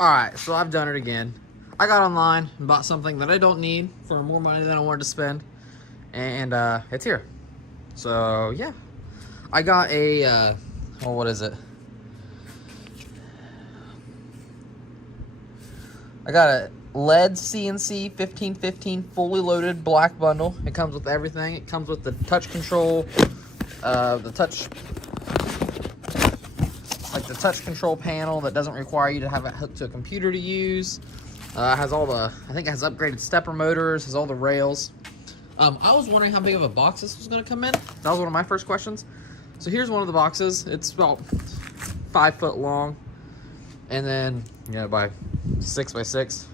Alright, so I've done it again. I got online and bought something that I don't need for more money than I wanted to spend. And it's here. So yeah. I got a, oh, what is it? I got a LED CNC 1515 fully loaded black bundle. It comes with everything. It comes with the touch control, the touch control panel that doesn't require you to have it hooked to a computer to use. Has all the, I think it has upgraded stepper motors, has all the rails. I was wondering how big of a box this was going to come in. That was one of my first questions. So here's one of the boxes. It's about 5 foot long, and then, you know, by 6 by 6.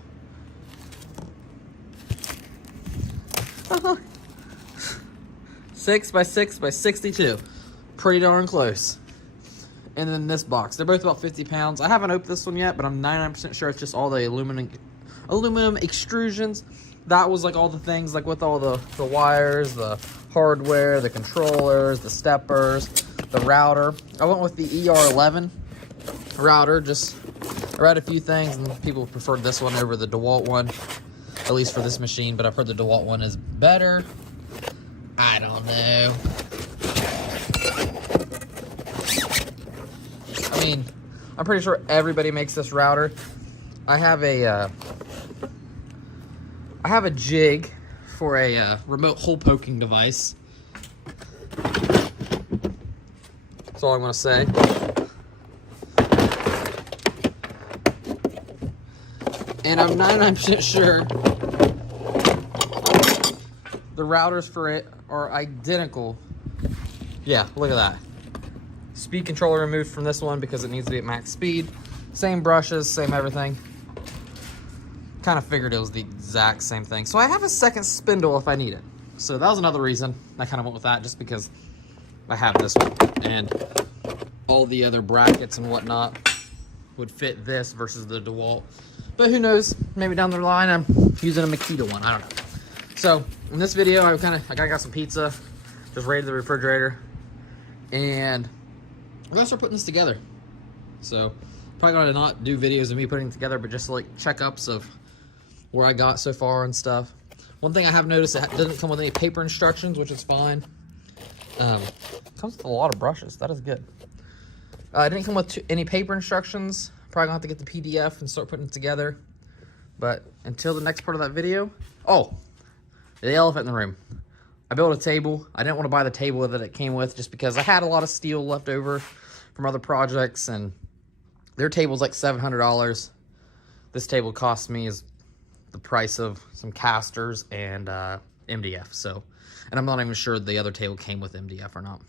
6 by 6 by 62. Pretty darn close. And then this box. They're both about 50 pounds. I haven't opened this one yet, but I'm 99% sure it's just all the aluminum extrusions. That was like all the things, like with all the wires, the hardware, the controllers, the steppers, the router. I went with the ER11 router. Just I read a few things, and people preferred this one over the DeWalt one, at least for this machine, but I've heard the DeWalt one is better. I don't know. I mean, I'm pretty sure everybody makes this router. I have a jig for a remote hole poking device. That's all I'm gonna say. And I'm 99% sure the routers for it are identical. Yeah, look at that. Speed controller removed from this one because it needs to be at max speed. Same brushes, same everything. Kind of figured it was the exact same thing. So I have a second spindle if I need it. So that was another reason I kind of went with that, just because I have this one. And all the other brackets and whatnot would fit this versus the DeWalt. But who knows, maybe down the line I'm using a Makita one, I don't know. So in this video, I got some pizza, just raided the refrigerator, and I'm gonna start putting this together. So probably gonna not do videos of me putting it together, but just like checkups of where I got so far and stuff. One thing I have noticed, it doesn't come with any paper instructions, which is fine. It comes with a lot of brushes, that is good. It didn't come with any paper instructions. Probably gonna have to get the PDF and start putting it together. But until the next part of that video, oh, the elephant in the room. I built a table. I didn't want to buy the table that it came with just because I had a lot of steel left over from other projects, and their table's like $700. This table cost me is the price of some casters and MDF. So, and I'm not even sure the other table came with MDF or not.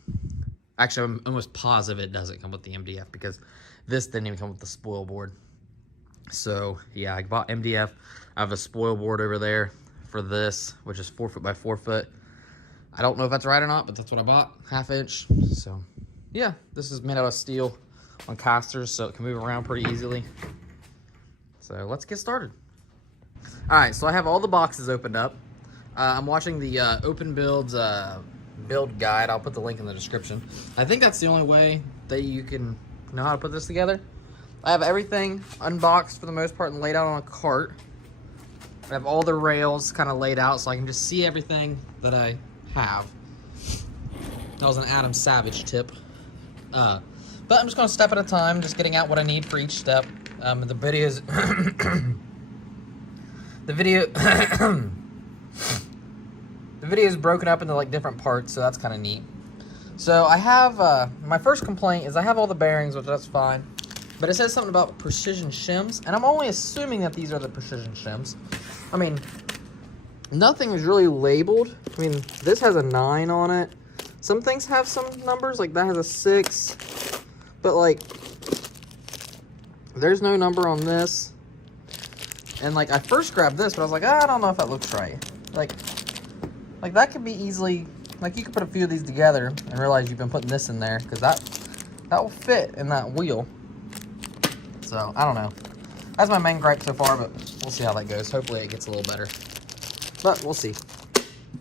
Actually, I'm almost positive it doesn't come with the MDF because this didn't even come with the spoil board. So yeah, I bought MDF. I have a spoil board over there for this, which is 4 foot by 4 foot. I don't know if that's right or not, but that's what I bought, 1/2 inch. So yeah, this is made out of steel on casters, so it can move around pretty easily. So let's get started. All right, so I have all the boxes opened up. I'm watching the OpenBuilds build guide. I'll put the link in the description. I think that's the only way that you can know how to put this together. I have everything unboxed for the most part and laid out on a cart. I have all the rails kind of laid out so I can just see everything that I have. That was an Adam Savage tip. But I'm just going to step at a time, just getting out what I need for each step. The video is the video is broken up into like different parts, so that's kind of neat. So I have my first complaint is I have all the bearings, which that's fine, but it says something about precision shims, and I'm only assuming that these are the precision shims. I mean, nothing is really labeled. I mean, this has a 9 on it. Some things have some numbers, like that has a 6, but like there's no number on this. And like I first grabbed this, but I was like, I don't know if that looks right. Like that could be easily, like you could put a few of these together and realize you've been putting this in there, because that will fit in that wheel. So I don't know. That's my main gripe so far, but we'll see how that goes. Hopefully it gets a little better, but we'll see.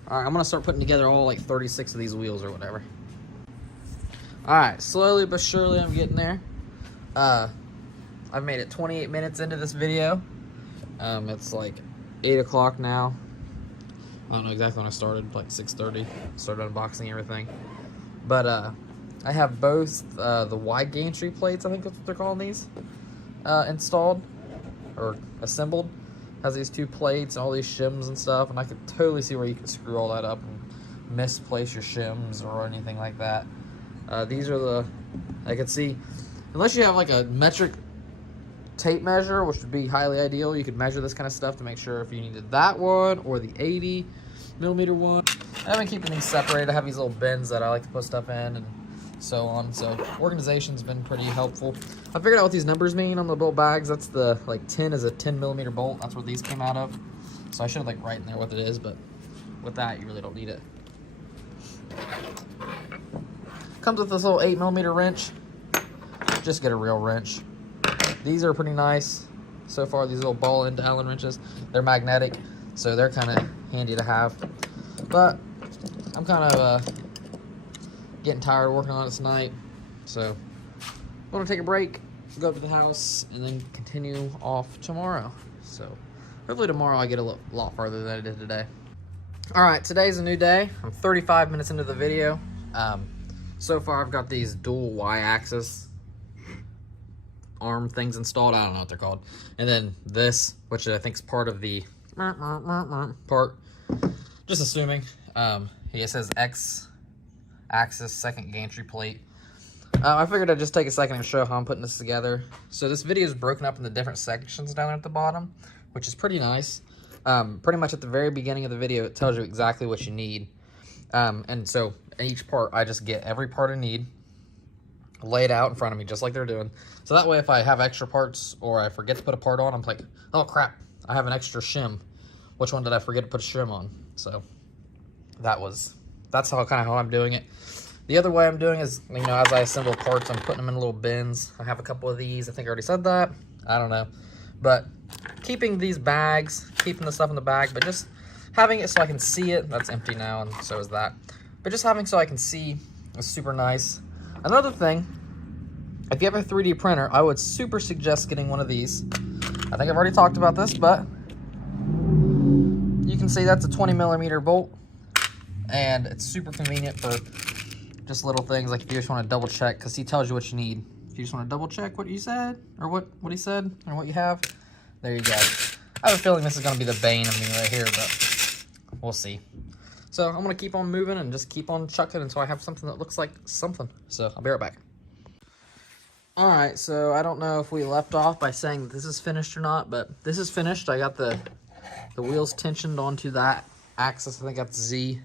All right, I'm gonna start putting together all like 36 of these wheels or whatever. All right, slowly but surely I'm getting there. I I've made it 28 minutes into this video. It's like 8 o'clock now. I don't know exactly when I started, like 6:30. Started unboxing everything. But I have both the wide gantry plates, I think that's what they're calling these, installed or assembled. Has these 2 plates and all these shims and stuff, and I could totally see where you could screw all that up and misplace your shims or anything like that. These are the, I could see, unless you have like a metric tape measure, which would be highly ideal, you could measure this kind of stuff to make sure if you needed that one or the 80mm one. I've been keeping these separated. I have these little bins that I like to put stuff in and so on. So organization's been pretty helpful. I figured out what these numbers mean on the bolt bags. That's the, like 10 is a 10mm bolt. That's where these came out of. So I should like write in there what it is, but with that, you really don't need it. Comes with this little 8mm wrench. Just get a real wrench. These are pretty nice so far, these little ball end Allen wrenches. They're magnetic, so they're kind of handy to have. But I'm kind of getting tired of working on it tonight, so I'm going to take a break, go up to the house, and then continue off tomorrow. So hopefully tomorrow I get a lot farther than I did today. Alright, today's a new day. I'm 35 minutes into the video. So far I've got these dual Y-axis arm things installed. I don't know what they're called. And then this, which I think is part of the part. Just assuming. It says X-axis second gantry plate. I figured I'd just take a second and show how I'm putting this together. So this video is broken up into different sections down at the bottom, which is pretty nice. Pretty much at the very beginning of the video, it tells you exactly what you need. And so in each part, I just get every part I need, lay it out in front of me just like they're doing. So that way, if I have extra parts or I forget to put a part on, I'm like, oh crap, I have an extra shim. Which one did I forget to put a shim on? So that's how I'm doing it. The other way I'm doing is, you know, as I assemble parts, I'm putting them in little bins. I have a couple of these. I think I already said that. I don't know. But keeping these bags, keeping the stuff in the bag, but just having it so I can see it. That's empty now, and so is that. But just having so I can see is super nice. Another thing, if you have a 3D printer, I would super suggest getting one of these. I think I've already talked about this, but you can see that's a 20mm bolt, and it's super convenient for just little things like if you just want to double check, because he tells you what you need. If you just want to double check what you said, or what he said, or what you have, there you go. I have a feeling this is going to be the bane of me right here, but we'll see. So I'm going to keep on moving and just keep on chucking until I have something that looks like something. So I'll be right back. Alright, so I don't know if we left off by saying that this is finished or not, but this is finished. I got the wheels tensioned onto that axis. I think that's Z.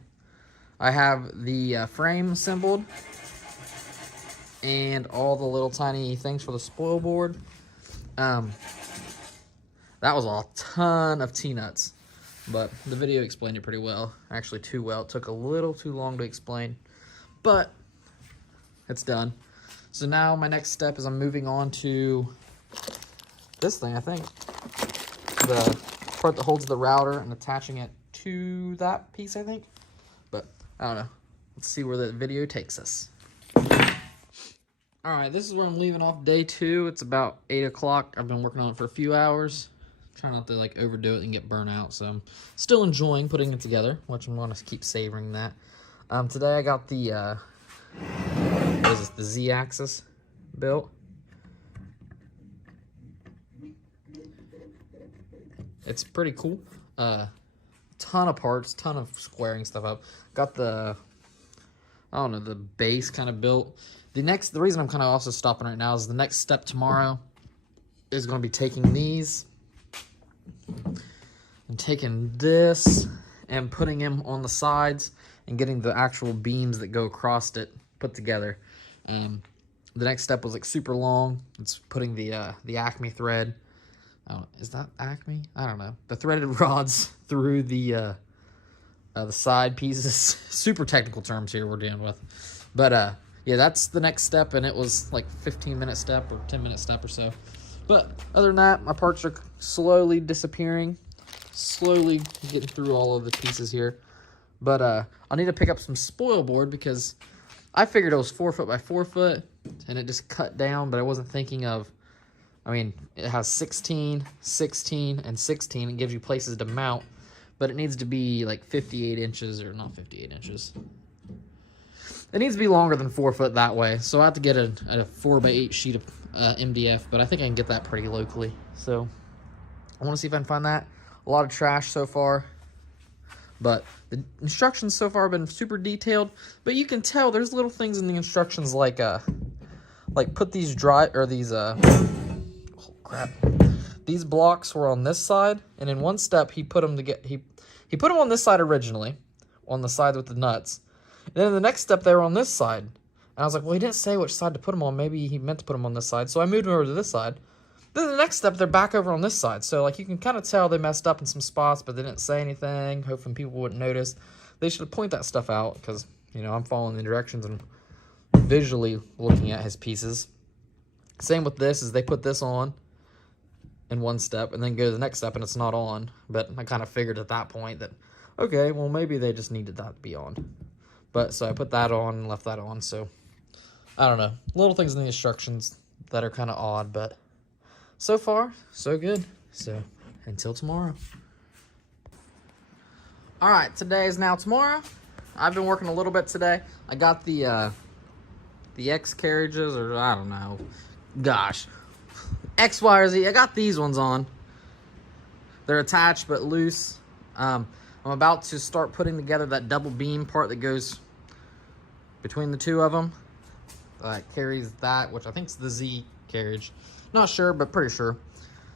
I have the frame assembled and all the little tiny things for the spoil board. That was a ton of T-nuts, but the video explained it pretty well. Actually, too well. It took a little too long to explain, but it's done. So now my next step is I'm moving on to this thing, I think. The part that holds the router and attaching it to that piece, I think. But I don't know. Let's see where the video takes us. Alright, this is where I'm leaving off day 2. It's about 8 o'clock. I've been working on it for a few hours. Trying not to like overdo it and get burnt out. So I'm still enjoying putting it together, which I'm going to keep savoring that. Today I got the, what is this, the Z-axis built. It's pretty cool. Ton of parts, ton of squaring stuff up. Got the, I don't know, the base kind of built. The reason I'm kind of also stopping right now is the next step tomorrow is going to be taking these and taking this and putting them on the sides and getting the actual beams that go across it put together. The next step was like super long. It's putting the Acme thread. Is that Acme? I don't know. The threaded rods through the side pieces. Super technical terms here we're dealing with. But yeah, that's the next step, and it was like 15-minute step or 10-minute step or so. But other than that, my parts are slowly disappearing. Slowly getting through all of the pieces here. But I'll need to pick up some spoil board because I figured it was 4 foot by 4 foot, and it just cut down, but I wasn't thinking of I mean, it has 16, 16, and 16. It gives you places to mount, but it needs to be like 58 inches, or not 58 inches. It needs to be longer than 4 foot that way. So I have to get a 4x8 sheet of MDF, but I think I can get that pretty locally. So I want to see if I can find that. A lot of trash so far, but the instructions so far have been super detailed. But you can tell there's little things in the instructions like put these oh crap, these blocks were on this side, and in one step he put them he put them on this side originally, on the side with the nuts. And then in the next step they were on this side, and I was like, well, he didn't say which side to put them on. Maybe he meant to put them on this side, so I moved them over to this side. Then the next step, they're back over on this side. So, like, you can kind of tell they messed up in some spots, but they didn't say anything, hoping people wouldn't notice. They should point that stuff out because, you know, I'm following the directions and visually looking at his pieces. Same with this, is they put this on in one step and then go to the next step and it's not on. But I kind of figured at that point that, okay, well, maybe they just needed that to be on. But, so I put that on and left that on, so, I don't know. Little things in the instructions that are kind of odd, but so far, so good. So, until tomorrow. All right, today is now tomorrow. I've been working a little bit today. I got the X carriages, or I don't know. Gosh. X, Y, or Z. I got these ones on. They're attached but loose. I'm about to start putting together that double beam part that goes between the two of them. That carries that, which I think is the Z carriage. Not sure, but pretty sure.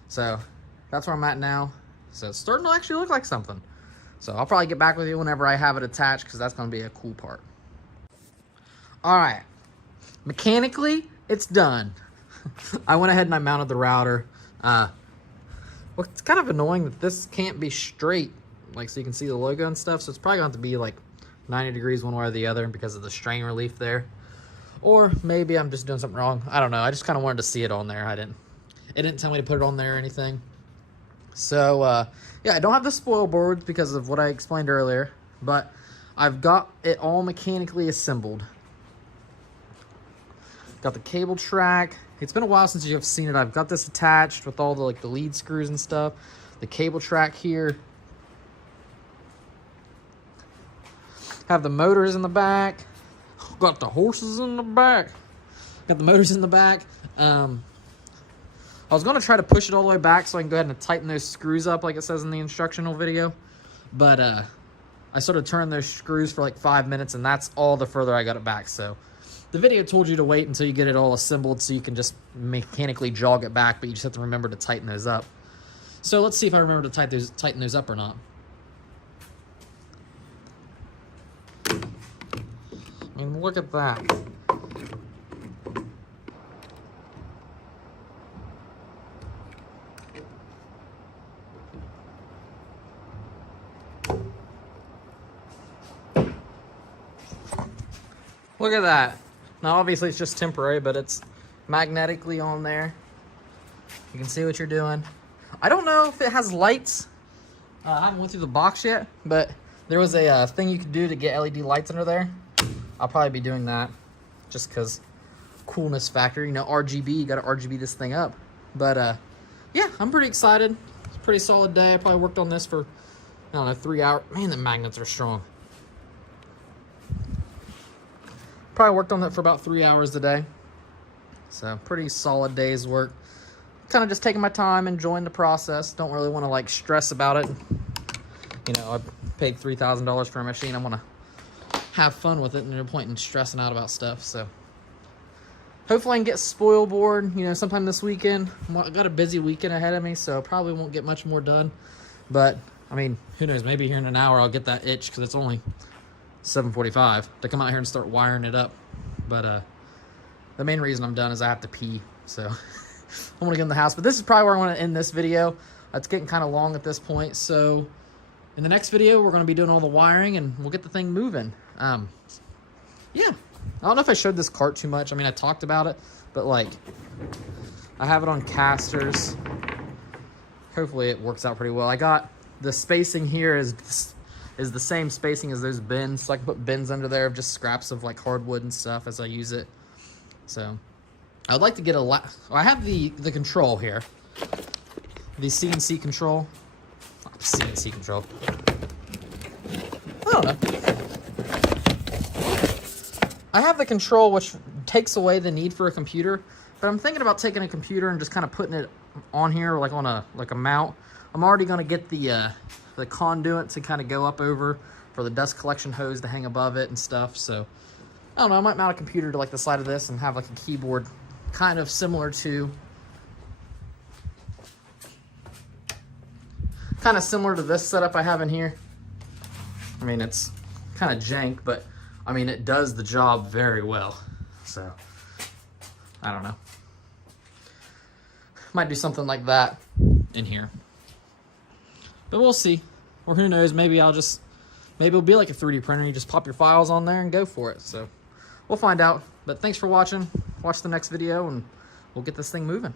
So that's where I'm at now. So it's starting to actually look like something. So I'll probably get back with you whenever I have it attached, because that's going to be a cool part. All right. Mechanically, it's done. I went ahead and I mounted the router. Well, it's kind of annoying that this can't be straight, like, so you can see the logo and stuff. So it's probably going to have to be like 90 degrees one way or the other because of the strain relief there. Or maybe I'm just doing something wrong. I don't know. I just kind of wanted to see it on there. It didn't tell me to put it on there or anything. So, yeah, I don't have the spoil boards because of what I explained earlier. But I've got it all mechanically assembled. Got the cable track. It's been a while since you've seen it. I've got this attached with all the, like, the lead screws and stuff. The cable track here. Have the motors in the back. Got the horses in the back. Got the motors in the back. I was going to try to push it all the way back so I can go ahead and tighten those screws up like it says in the instructional video. But I sort of turned those screws for like 5 minutes, and that's all the further I got it back. So the video told you to wait until you get it all assembled so you can just mechanically jog it back, but you just have to remember to tighten those up. So let's see if I remember to tighten those up or not. I mean, look at that. Look at that. Now, obviously, it's just temporary, but it's magnetically on there. You can see what you're doing. I don't know if it has lights. I haven't went through the box yet, but there was a thing you could do to get LED lights under there. I'll probably be doing that just because coolness factor. You know, RGB, you got to RGB this thing up. But, yeah, I'm pretty excited. It's a pretty solid day. I probably worked on this for, I don't know, 3 hours. Man, the magnets are strong. Probably worked on that for about 3 hours today. So, pretty solid day's work. Kind of just taking my time, enjoying the process. Don't really want to, like, stress about it. You know, I paid $3,000 for a machine. I want to have fun with it, and no point in stressing out about stuff. So hopefully I can get spoil board, you know, sometime this weekend. I got a busy weekend ahead of me, so probably won't get much more done. But I mean, who knows, maybe here in an hour I'll get that itch, because it's only 7:45 to come out here and start wiring it up. But the main reason I'm done is I have to pee, so I want to get in the house. But this is probably where I want to end this video. It's getting kind of long at this point, so in the next video we're going to be doing all the wiring and we'll get the thing moving. Yeah, I don't know if I showed this cart too much. I mean, I talked about it, but like, I have it on casters. Hopefully it works out pretty well. I got the spacing here is the same spacing as those bins, so I can put bins under there of just scraps of like hardwood and stuff as I use it. So I would like to get I have the control here. The CNC control. CNC control. I don't know. I have the control, which takes away the need for a computer, but I'm thinking about taking a computer and just kind of putting it on here, like on a mount. I'm already going to get the conduit to kind of go up over for the dust collection hose to hang above it and stuff. So I don't know. I might mount a computer to like the side of this and have like a keyboard, kind of similar to this setup I have in here. I mean, it's kind of jank, but I mean, it does the job very well. So I don't know. Might do something like that in here, but we'll see. Or who knows, maybe it'll be like a 3D printer. You just pop your files on there and go for it. So we'll find out. But thanks for watching. Watch the next video and we'll get this thing moving.